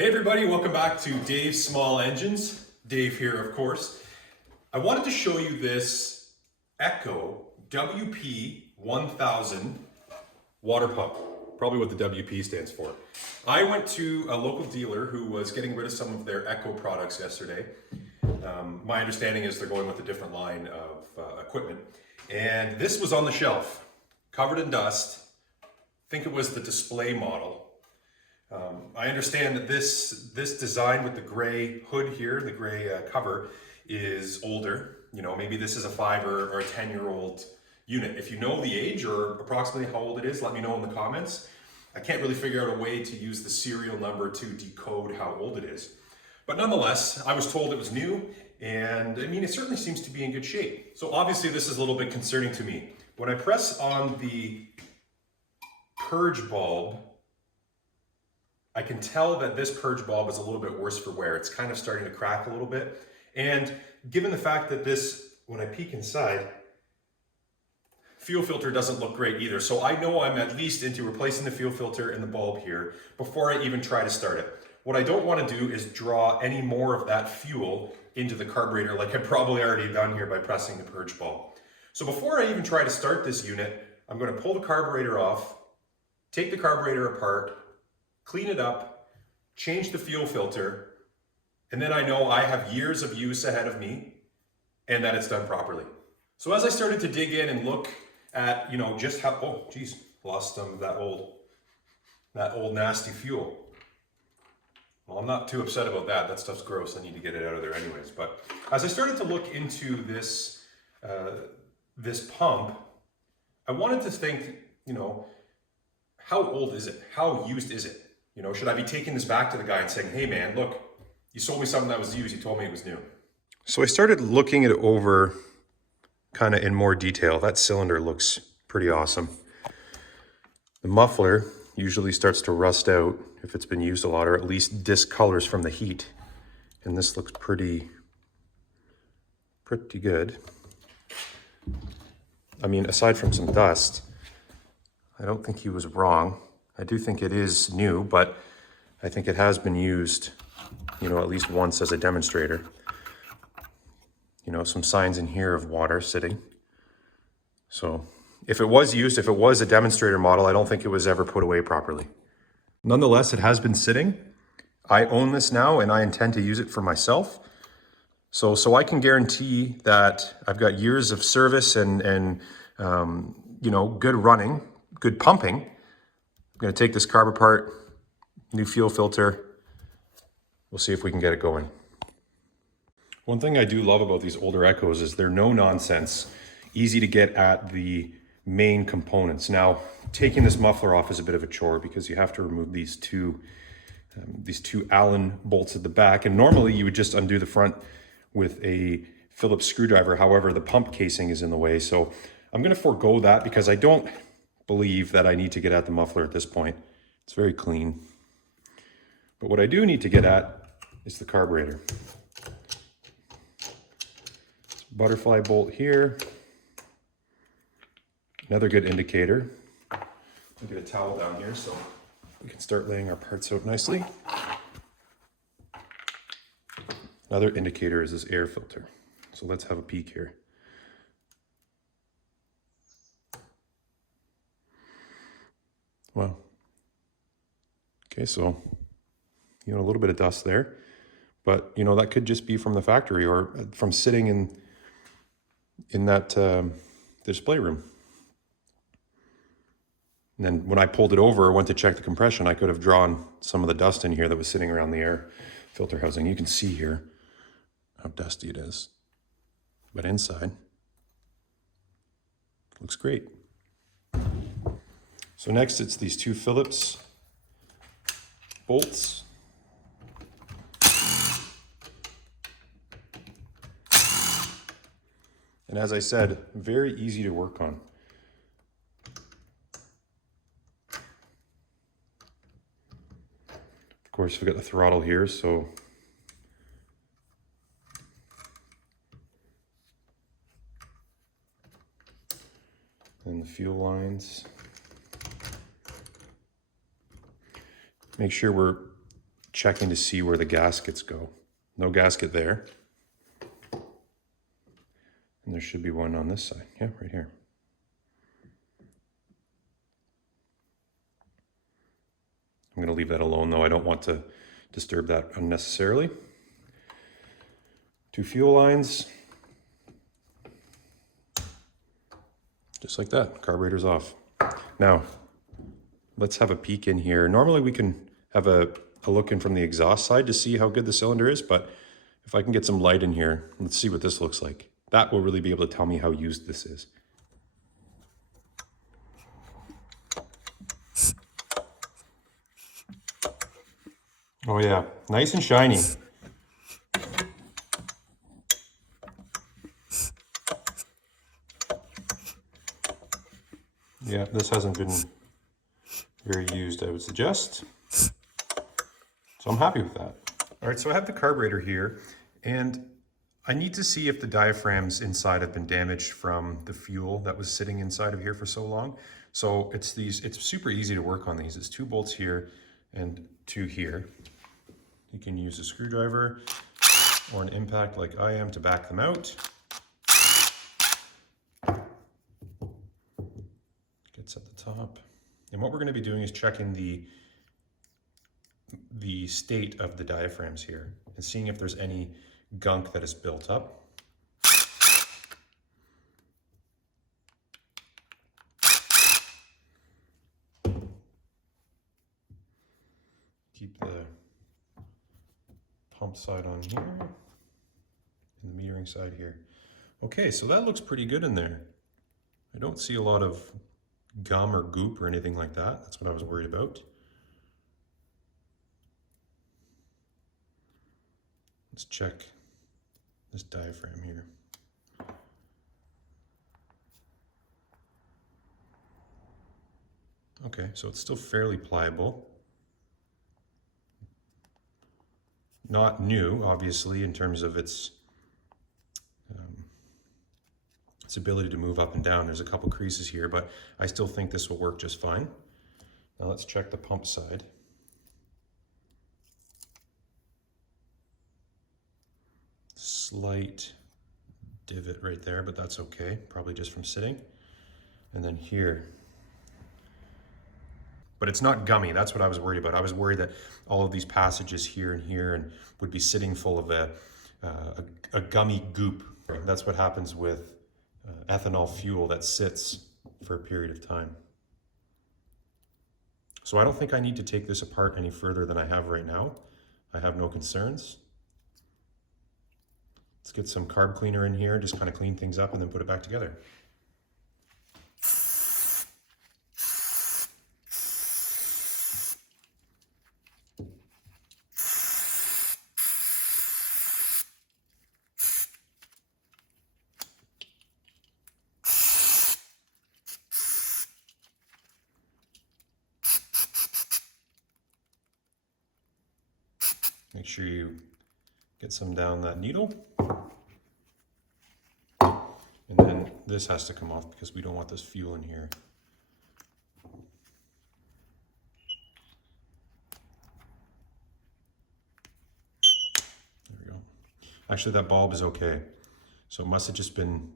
Hey everybody, welcome back to Dave's Small Engines. Dave here, of course. I wanted to show you this Echo WP1000 water pump, probably what the WP stands for. I went to a local dealer who was getting rid of some of their Echo products yesterday. My understanding is they're going with a different line of equipment. And this was on the shelf, covered in dust. I think it was the display model. I understand that this design with the gray hood here, the gray cover, is older. You know, maybe this is a 5 or a 10-year-old unit. If you know the age or approximately how old it is, let me know in the comments. I can't really figure out a way to use the serial number to decode how old it is. But nonetheless, I was told it was new, and I mean, it certainly seems to be in good shape. So obviously this is a little bit concerning to me. When I press on the purge bulb, I can tell that this purge bulb is a little bit worse for wear. It's kind of starting to crack a little bit. And given the fact that this, when I peek inside, fuel filter doesn't look great either. So I know I'm at least into replacing the fuel filter and the bulb here before I even try to start it. What I don't want to do is draw any more of that fuel into the carburetor like I've probably already done here by pressing the purge bulb. So before I even try to start this unit, I'm going to pull the carburetor off, take the carburetor apart, clean it up, change the fuel filter, and then I know I have years of use ahead of me and that it's done properly. So as I started to dig in and look at, just how, oh geez, lost some of that old nasty fuel. Well, I'm not too upset about that. That stuff's gross. I need to get it out of there anyways. But as I started to look into this, this pump, I wanted to think, how old is it? How used is it? Should I be taking this back to the guy and saying, hey man, look, you sold me something that was used, you told me it was new. So I started looking it over kind of in more detail. That cylinder looks pretty awesome. The muffler usually starts to rust out if it's been used a lot, or at least discolors from the heat. And this looks pretty good. I mean, aside from some dust, I don't think he was wrong. I do think it is new, but I think it has been used, at least once as a demonstrator. Some signs in here of water sitting. So if it was used, if it was a demonstrator model, I don't think it was ever put away properly. Nonetheless, it has been sitting. I own this now and I intend to use it for myself. So I can guarantee that I've got years of service and good running, good pumping. I'm going to take this carb apart, new fuel filter. We'll see if we can get it going. One thing I do love about these older Echoes is they're no nonsense, easy to get at the main components. Now, taking this muffler off is a bit of a chore because you have to remove these two Allen bolts at the back. And normally you would just undo the front with a Phillips screwdriver. However, the pump casing is in the way. So I'm going to forego that because I don't believe that I need to get at the muffler at this point. It's very clean. But what I do need to get at is the carburetor. Butterfly bolt here. Another good indicator. I'll get a towel down here so we can start laying our parts out nicely. Another indicator is this air filter. So let's have a peek here. Wow. Okay, so, a little bit of dust there, but, that could just be from the factory or from sitting in that display room. And then when I pulled it over, went to check the compression, I could have drawn some of the dust in here that was sitting around the air filter housing. You can see here how dusty it is, but inside looks great. So next it's these two Phillips bolts. And as I said, very easy to work on. Of course, we've got the throttle here, so and the fuel lines. Make sure we're checking to see where the gaskets go. No gasket there. And there should be one on this side. Yeah, right here. I'm going to leave that alone though. I don't want to disturb that unnecessarily. 2 fuel lines. Just like that, carburetor's off. Now, let's have a peek in here. Normally we can have a look in from the exhaust side to see how good the cylinder is, but if I can get some light in here, let's see what this looks like. That will really be able to tell me how used this is. Oh yeah, nice and shiny. Yeah, this hasn't been very used, I would suggest. So I'm happy with that. All right, so I have the carburetor here, and I need to see if the diaphragms inside have been damaged from the fuel that was sitting inside of here for so long. So it's super easy to work on these. It's 2 bolts here and 2 here. You can use a screwdriver or an impact like I am to back them out. Gets at the top. And what we're going to be doing is checking the state of the diaphragms here and seeing if there's any gunk that is built up. Keep the pump side on here and the metering side here. Okay, so that looks pretty good in there. I don't see a lot of gum or goop or anything like that. That's what I was worried about. Let's check this diaphragm here. Okay, so it's still fairly pliable. Not new, obviously, in terms of its ability to move up and down. There's a couple creases here, but I still think this will work just fine. Now let's check the pump side. Slight divot right there, but that's okay, probably just from sitting. And then here. But it's not gummy, that's what I was worried about. I was worried that all of these passages here and here and would be sitting full of a gummy goop. That's what happens with ethanol fuel that sits for a period of time. So I don't think I need to take this apart any further than I have right now. I have no concerns. Let's get some carb cleaner in here, just kind of clean things up and then put it back together. Make sure you get some down that needle. And then this has to come off because we don't want this fuel in here. There we go. Actually, that bulb is okay. So it must have just been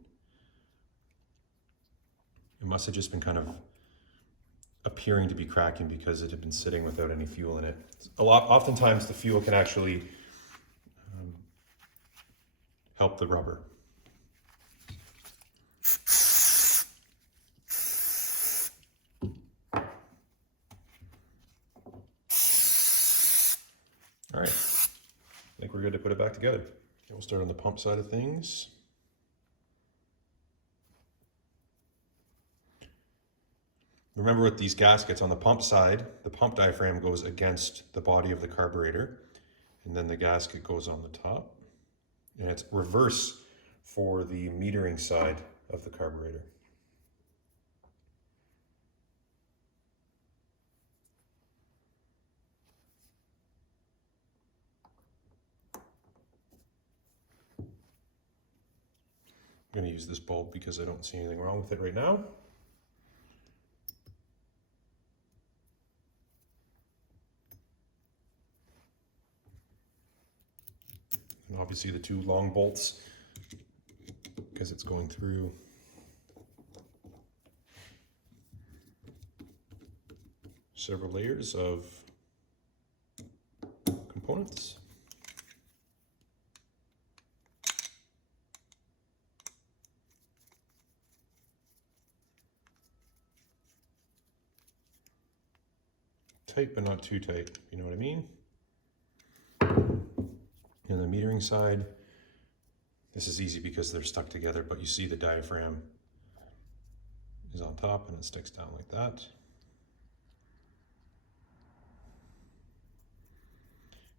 kind of appearing to be cracking because it had been sitting without any fuel in it. Oftentimes the fuel can actually help the rubber. All right, I think we're good to put it back together. Okay, we'll start on the pump side of things. Remember with these gaskets on the pump side, the pump diaphragm goes against the body of the carburetor, and then the gasket goes on the top. And it's reverse for the metering side of the carburetor. I'm going to use this bulb because I don't see anything wrong with it right now. And obviously the two long bolts, because it's going through several layers of components. Tight, but not too tight, you know what I mean? And the metering side, this is easy because they're stuck together, but you see the diaphragm is on top and it sticks down like that.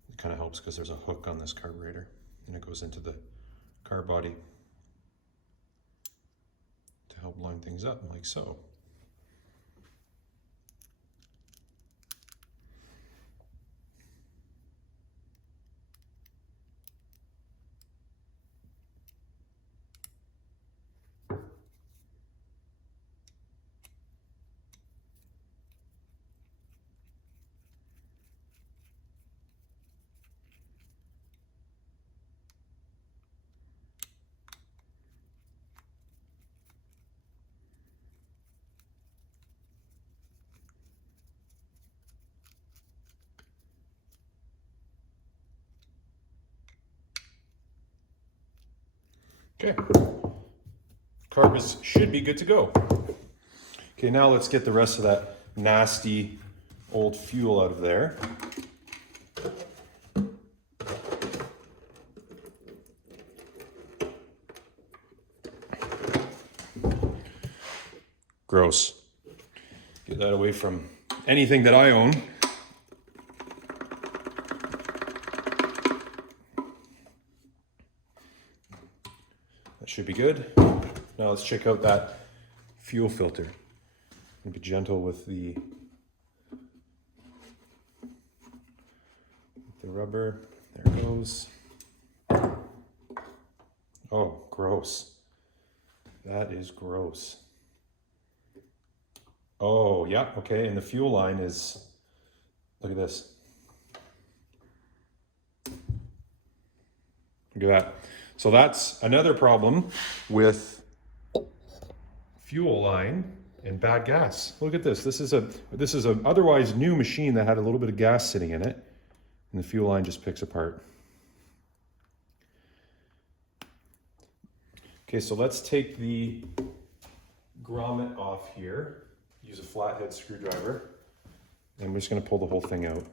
It kind of helps because there's a hook on this carburetor and it goes into the car body to help line things up like so. Okay, carbs should be good to go. Okay, now let's get the rest of that nasty old fuel out of there. Gross. Get that away from anything that I own. That should be good. Now let's check out that fuel filter. And be gentle with the rubber. There it goes. Oh, gross. That is gross. Oh, yeah, okay, and the fuel line is, look at this. Look at that. So that's another problem with fuel line and bad gas. Look at this. This is a otherwise new machine that had a little bit of gas sitting in it, and the fuel line just picks apart. Okay, so let's take the grommet off here. Use a flathead screwdriver, and we're just going to pull the whole thing out.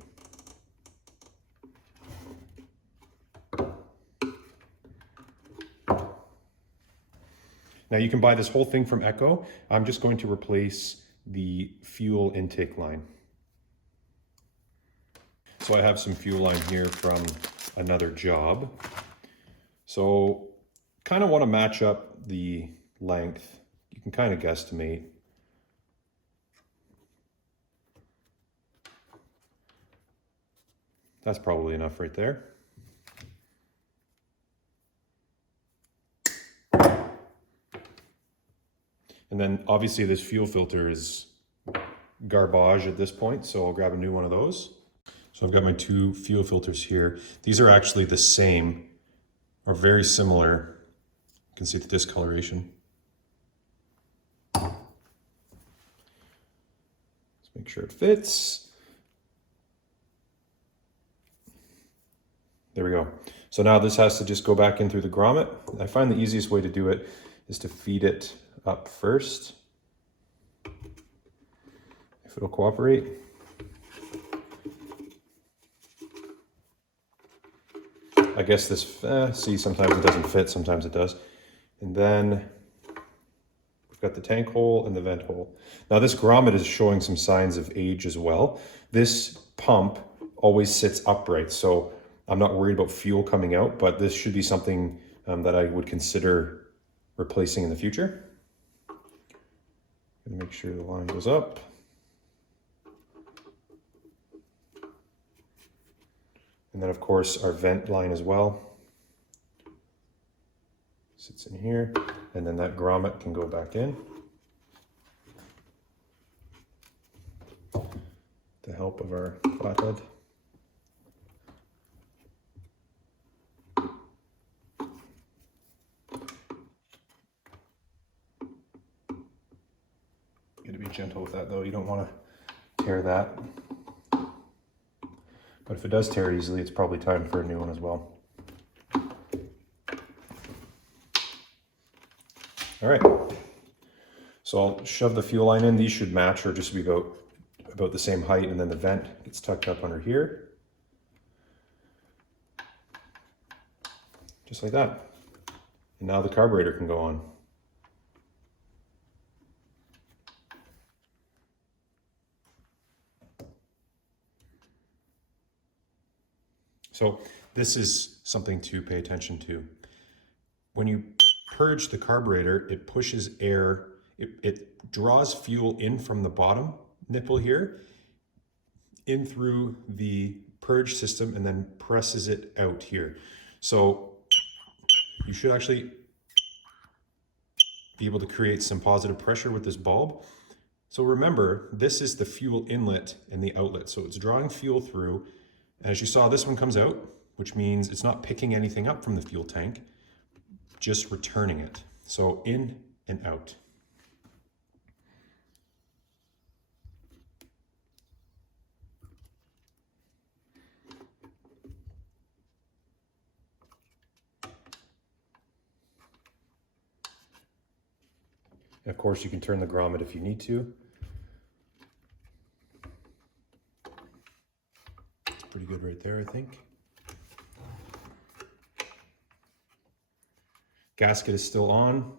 Now you can buy this whole thing from Echo. I'm just going to replace the fuel intake line. So I have some fuel line here from another job. So kind of want to match up the length. You can kind of guesstimate. That's probably enough right there. And then obviously this fuel filter is garbage at this point, so I'll grab a new one of those. So I've got my two fuel filters here. These are actually the same, or very similar. You can see the discoloration. Let's make sure it fits. There we go. So now this has to just go back in through the grommet. I find the easiest way to do it is to feed it up first. If it'll cooperate. I guess this, see, sometimes it doesn't fit, sometimes it does. And then we've got the tank hole and the vent hole. Now this grommet is showing some signs of age as well. This pump always sits upright, so I'm not worried about fuel coming out, but this should be something that I would consider replacing in the future. Gonna make sure the line goes up. And then of course our vent line as well. Sits in here, and then that grommet can go back in. The help of our flathead. be gentle with that though. You don't want to tear that. But if it does tear easily, it's probably time for a new one as well. All right, so I'll shove the fuel line in. These should match or just be about the same height, and then the vent gets tucked up under here. Just like that. And now the carburetor can go on. So this is something to pay attention to. When you purge the carburetor, it pushes air, it draws fuel in from the bottom nipple here, in through the purge system, and then presses it out here. So you should actually be able to create some positive pressure with this bulb. So remember, this is the fuel inlet and the outlet. So it's drawing fuel through. As you saw, this one comes out, which means it's not picking anything up from the fuel tank, just returning it. So in and out. And of course, you can turn the grommet if you need to. It's pretty good right there, I think. Gasket is still on.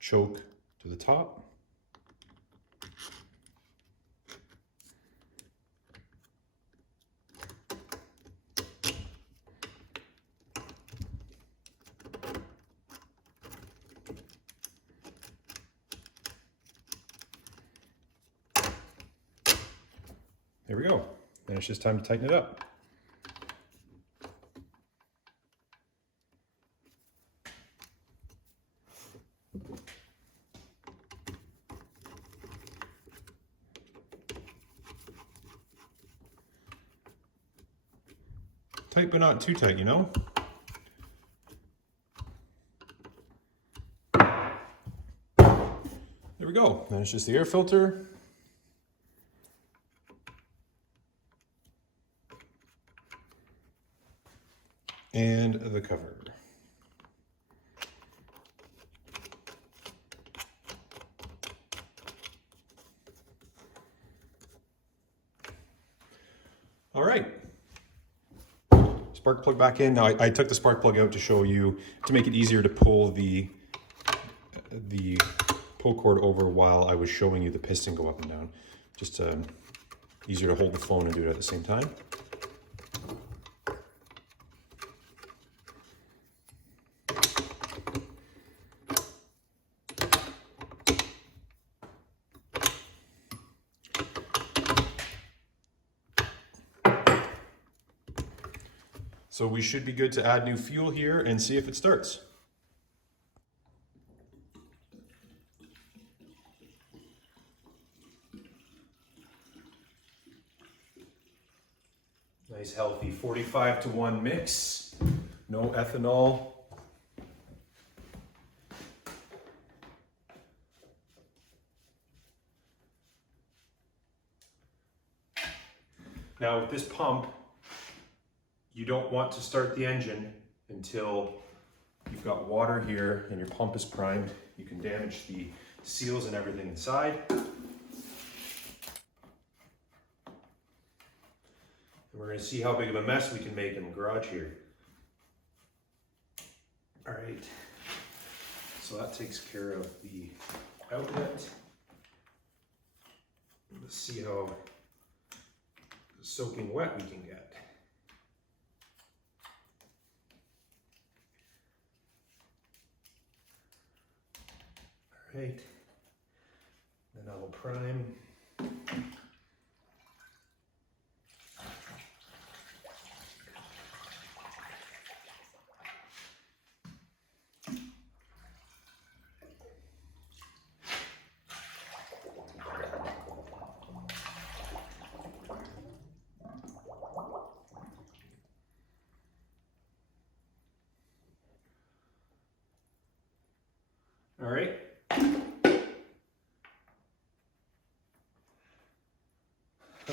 Choke to the top. There we go. Then it's just time to tighten it up. Tight, but not too tight, you know? There we go. Then it's just the air filter. And the cover. All right. Spark plug back in. Now I took the spark plug out to show you, to make it easier to pull the pull cord over while I was showing you the piston go up and down. Just easier to hold the phone and do it at the same time. So we should be good to add new fuel here and see if it starts. Nice healthy 45-to-1 mix, no ethanol. Now with this pump, you don't want to start the engine until you've got water here and your pump is primed. You can damage the seals and everything inside. And we're going to see how big of a mess we can make in the garage here. All right, so that takes care of the outlet. Let's see how soaking wet we can get. All right, then I will prime. All right,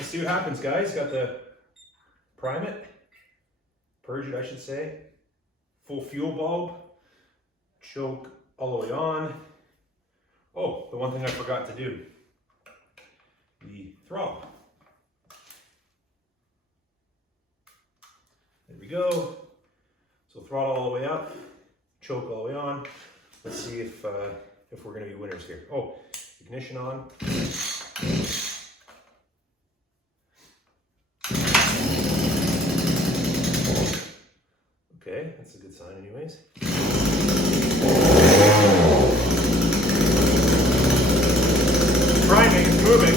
see what happens, guys. Got the prime it, purge it, I should say. Full fuel bulb, choke all the way on. Oh, the one thing I forgot to do, the throttle. There we go. So throttle all the way up, choke all the way on. Let's see if we're going to be winners here. Oh, ignition on. Okay, that's a good sign anyways. Priming, it's moving.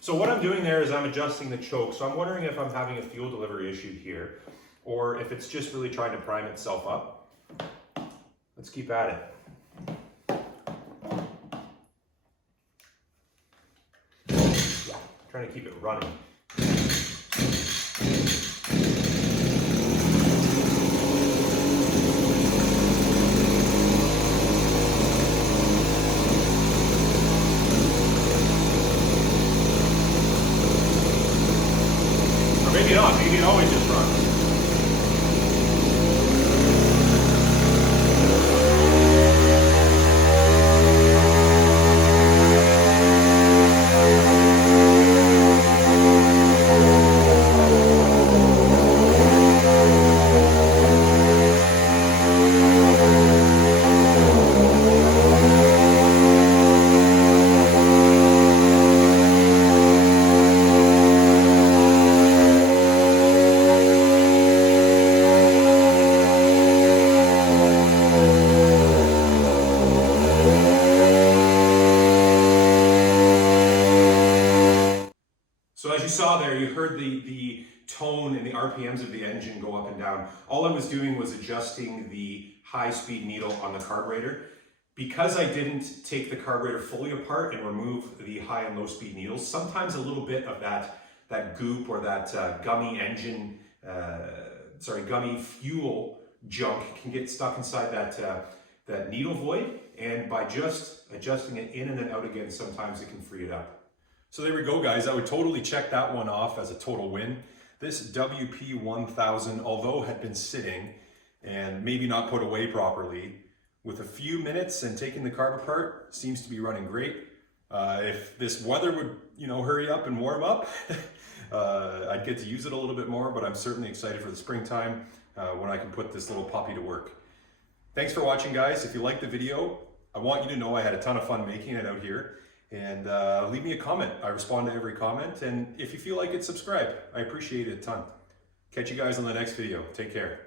So what I'm doing there is I'm adjusting the choke. So I'm wondering if I'm having a fuel delivery issue here, or if it's just really trying to prime itself up. Let's keep at it. Trying to keep it running. Maybe not, maybe it always just runs. So as you saw there, you heard the tone and the RPMs of the engine go up and down. All I was doing was adjusting the high-speed needle on the carburetor. Because I didn't take the carburetor fully apart and remove the high and low speed needles, sometimes a little bit of that goop or that gummy engine, gummy fuel junk can get stuck inside that needle void. And by just adjusting it in and then out again, sometimes it can free it up. So there we go, guys. I would totally check that one off as a total win. This WP1000, although had been sitting and maybe not put away properly, with a few minutes and taking the carb apart, seems to be running great. If this weather would, hurry up and warm up, I'd get to use it a little bit more, but I'm certainly excited for the springtime when I can put this little puppy to work. Thanks for watching, guys. If you liked the video, I want you to know I had a ton of fun making it out here. And leave me a comment. I respond to every comment. And if you feel like it, subscribe. I appreciate it a ton. Catch you guys on the next video. Take care.